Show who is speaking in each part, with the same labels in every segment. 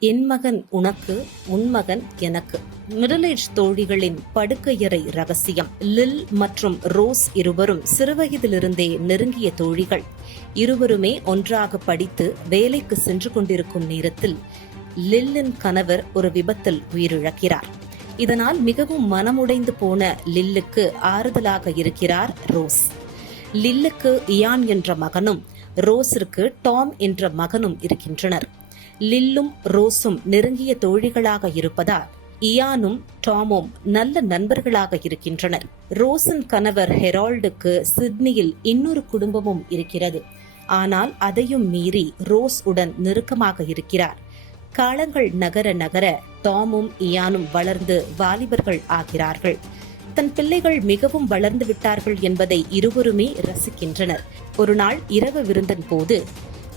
Speaker 1: என் மகன் உனக்கு உன் மகன் எனக்கு. மிடிலேஜ் தோழிகளின் படுக்கையறை ரகசியம். லில் மற்றும் ரோஸ் இருவரும் சிறுவயதிலிருந்தே நெருங்கிய தோழிகள். இருவருமே ஒன்றாக படித்து வேலைக்கு சென்று கொண்டிருக்கும் நேரத்தில் லில்லின் கணவர் ஒரு விபத்தில் உயிரிழக்கிறார். இதனால் மிகவும் மனமுடைந்து போன லில்லுக்கு ஆறுதலாக இருக்கிறார் ரோஸ். லில்லுக்கு இயான் என்ற மகனும் ரோஸிற்கு டாம் என்ற மகனும் இருக்கின்றனர். லில்லும் ரோஸும் நெருங்கிய தோழிகளாக இருப்பதால் இயானும் டாமும் நல்ல நண்பர்களாக இருக்கின்றனர். ரோஸின் கணவர் ஹெரால்டுக்கு சிட்னியில் இன்னொரு குடும்பமும் இருக்கிறது. ஆனால் அதையும் மீறி ரோஸ் உடன் நெருக்கமாக இருக்கிறார். காலங்கள் நகர நகர டாமும் இயானும் வளர்ந்து வாலிபர்கள் ஆகிறார்கள். தன் பிள்ளைகள் மிகவும் வளர்ந்து விட்டார்கள் என்பதை இருவருமே ரசிக்கின்றனர். ஒரு நாள் இரவு விருந்தின் போது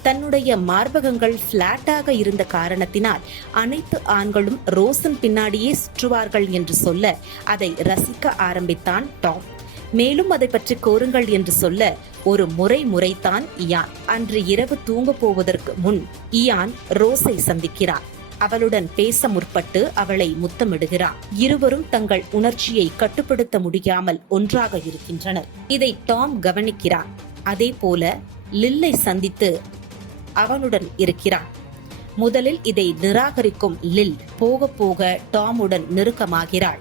Speaker 1: தன்னுடைய மார்பகங்கள் பிளாட்டாக இருந்த காரணத்தினால் அனைத்து ஆண்களும் ரோசன் பின்னாடியே சுற்றுவார்கள் என்று சொல்ல அதை ரசிக்க ஆரம்பித்தான் டாம். மேலும் அதை பற்றி கோருங்கள் என்று சொல்ல ஒரு முறை முறைத்தான் இயான். அன்று இரவு தூங்க போவதற்கு முன் இயான் ரோஸை சந்திக்கிறான் அவளுடன் பேச முற்பட்டு அவளை முத்தமிடுகிறான் இருவரும் தங்கள் உணர்ச்சியை கட்டுப்படுத்த முடியாமல் ஒன்றாக இருக்கின்றனர். இதை டாம் கவனிக்கிறான் அதே போல லில்லை சந்தித்து அவனுடன் இருக்கிறான். முதலில் இதை நிராகரிக்கும் லில் போக போக டாமுடன் நெருக்கமாகிறாள்.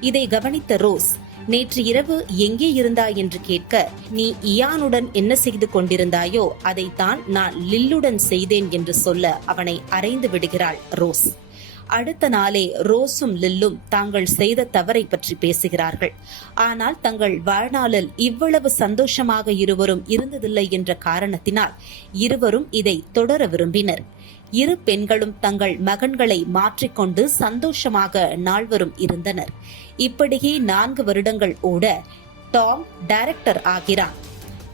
Speaker 1: இதை கவனித்த ரோஸ் நேற்று இரவு எங்கே இருந்தாய்? என்று கேட்க நீ இயானுடன் என்ன செய்து கொண்டிருந்தாயோ அதைத்தான் நான் லில்லுடன் செய்தேன் என்று சொல்ல அவனை அறைந்து விடுகிறாள் ரோஸ். அடுத்த நாளே ரோஸும் லில்லும் தாங்கள் செய்த தவறை பற்றி பேசுகிறார்கள். ஆனால் தங்கள் வாழ்நாளில் இவ்வளவு சந்தோஷமாக இருவரும் இருந்ததில்லை என்ற காரணத்தினால் இருவரும் இதை தொடர விரும்பினர். இரு பெண்களும் தங்கள் மகன்களை மாற்றிக்கொண்டு சந்தோஷமாக நால்வரும் இருந்தனர். இப்படியே நான்கு வருடங்கள் ஓட டாம் டைரக்டர் ஆகிறான்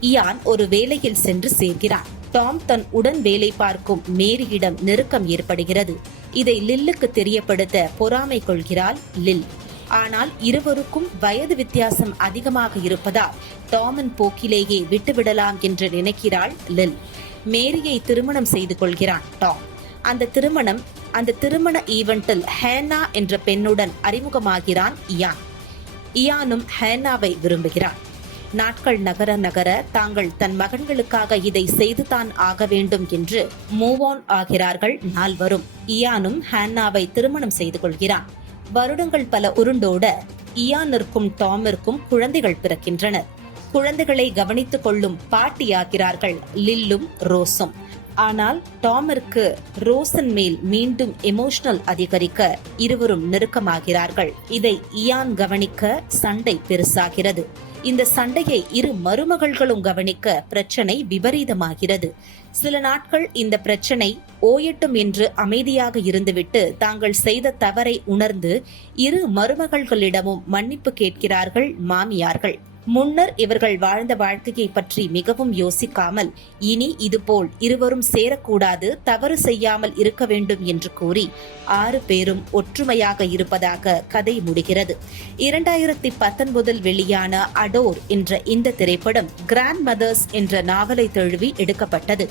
Speaker 1: இயான் ஒரு வேலையில் சென்று சேர்கிறான் டாம் தன் உடன் வேலை பார்க்கும் மேரியிடம் நெருக்கம் ஏற்படுகிறது. இதை லில்லுக்கு தெரியப்படுத்த பொறாமை கொள்கிறாள் லில். ஆனால் இருவருக்கும் வயது வித்தியாசம் அதிகமாக இருப்பதால் டாமன் போக்கிலேயே விட்டுவிடலாம் என்று நினைக்கிறாள் லில். மேரியை திருமணம் செய்து கொள்கிறான் டாம். அந்த திருமணம் அந்த திருமண ஈவெண்டில் ஹேனா என்ற பெண்ணுடன் அறிமுகமாகிறான் இயான். இயானும் ஹேனாவை விரும்புகிறான். நாட்கள் நகர நகர தாங்கள் தன் மகன்களுக்காக இதை செய்துதான் ஆக வேண்டும் என்று மூவ் ஆன் ஆகிறார்கள் நால்வரும். இயானும் ஹான்னாவை திருமணம் செய்து கொள்கிறான். வருடங்கள் பல உருண்டோட இயானிற்கும் டாமிற்கும் குழந்தைகள் பிறக்கின்றனர். குழந்தைகளை கவனித்துக் கொள்ளும் பாட்டியாகிறார்கள் லில்லும் ரோஸும். ஆனால் டாமிற்கு ரோசன் மேல் மீண்டும் எமோஷனல் அதிகரிக்க இருவரும் நெருக்கமாகிறார்கள். இதை இயான் கவனிக்க சண்டை பெருசாகிறது. இந்த சண்டையை இரு மருமகள்களும் கவனிக்க பிரச்சனை விபரீதமாகிறது. சில நாட்கள் இந்த பிரச்சனை ஓயட்டும் என்று அமைதியாக இருந்துவிட்டு தாங்கள் செய்த தவறை உணர்ந்து இரு மருமகள்களிடமும் மன்னிப்பு கேட்கிறார்கள் மாமியார்கள். முன்னர் இவர்கள் வாழ்ந்த வாழ்க்கையை பற்றி மிகவும் யோசிக்காமல் இனி இதுபோல் இருவரும் சேரக்கூடாது தவறு செய்யாமல் இருக்க வேண்டும் என்று கூறி ஆறு பேரும் ஒற்றுமையாக இருப்பதாக கதை முடிகிறது. இரண்டாயிரத்தி பத்தொன்பதில் வெளியான அடோர் என்ற இந்த திரைப்படம் கிராண்ட் மதர்ஸ் என்ற நாவலை தழுவி எடுக்கப்பட்டது.